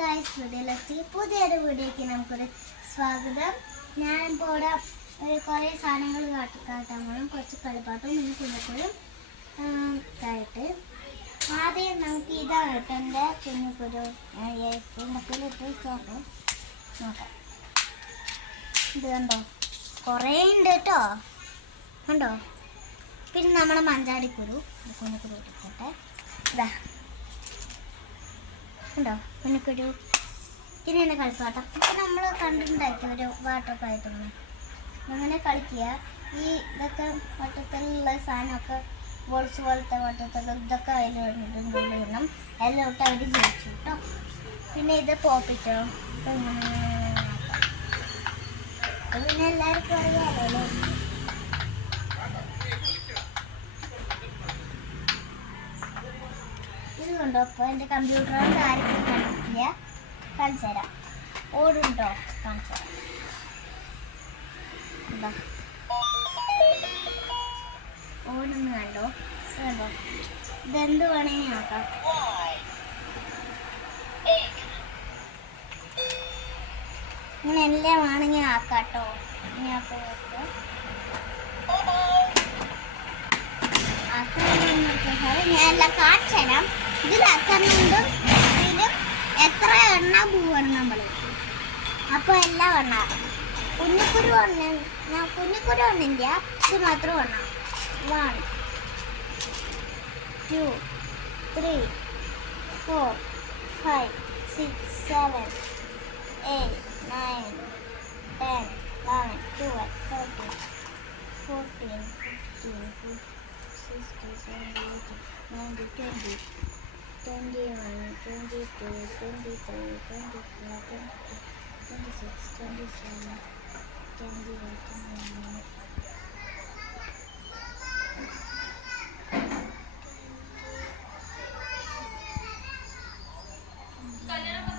Guys, വീഡിയോയിലെത്തി പുതിയൊരു വീഡിയോയ്ക്ക് നമുക്കൊരു സ്വാഗതം. ഞാനിപ്പോൾ ഇവിടെ കുറേ സാധനങ്ങൾ കാട്ടാൻ പോകണം. കുറച്ച് കളിപ്പാട്ടും പിന്നെ കുഞ്ഞിക്കുരും ഇതായിട്ട്. ആദ്യം നമുക്ക് ഇതാണ് കേട്ടോ എൻ്റെ കുഞ്ഞിക്കുരു മക്കളിട്ട് നോക്കാം. ഇത് കണ്ടോ, കുറേ ഉണ്ട് കേട്ടോ, കണ്ടോ. പിന്നെ നമ്മളെ മഞ്ചാടിക്കുരു കുഞ്ഞിക്കുരു ഇട്ടിട്ടെ ഇതാ ഉണ്ടോ കുഞ്ഞിക്കുരു. പിന്നെ എൻ്റെ കളിപ്പാട്ടം ഇപ്പം നമ്മൾ കണ്ടിട്ടുണ്ടായിരിക്കും ഒരു വാട്ടറൊക്കെ ആയിട്ടൊന്നും അങ്ങനെ കളിക്കുക. ഈ ഇതൊക്കെ വട്ടത്തിലുള്ള സാധനമൊക്കെ ബോൾസ് പോലത്തെ വട്ടത്തിൽ ഇതൊക്കെ അതിലിടണം. എല്ലാം ഇട്ട് അവർ ജയിച്ചു കേട്ടോ. പിന്നെ ഇത് പോപ്പിറ്റോ, പിന്നെ എല്ലാവർക്കും അറിയാമല്ലോ. ഇതുകൊണ്ടോ ഇപ്പോൾ എൻ്റെ കമ്പ്യൂട്ടറിൽ ആർക്കും കണ്ടിട്ടില്ല, കാണിച്ചു തരാം. ഓടുണ്ടോ കാണിച്ചു തരാം. എന്താ ഓടുന്നു കണ്ടോ, കണ്ടോ. ഇതെന്ത് വേണമെങ്കിൽ നോക്കാം. ഇങ്ങനെ എല്ലാം വേണമെങ്കിൽ ആക്കാം കേട്ടോ. ഇതിനകത്ത് ഞാൻ എല്ലാം കാണിച്ചു തരാം. ഇതിൽ എത്രണ്ണുണ്ടും ഇതിലും എത്ര എണ്ണ പോവാണ് നമ്മൾ. അപ്പോൾ എല്ലാം എണ്ണ കുഞ്ഞിക്കുരു എണ്ണില്ല, ഇത് മാത്രം എണ്ണ. 1 2 3 4 5 6 7 8 9 10 11 12 13 14 15 16 17 18 19 20 21 22 23 24 26 27 28 29.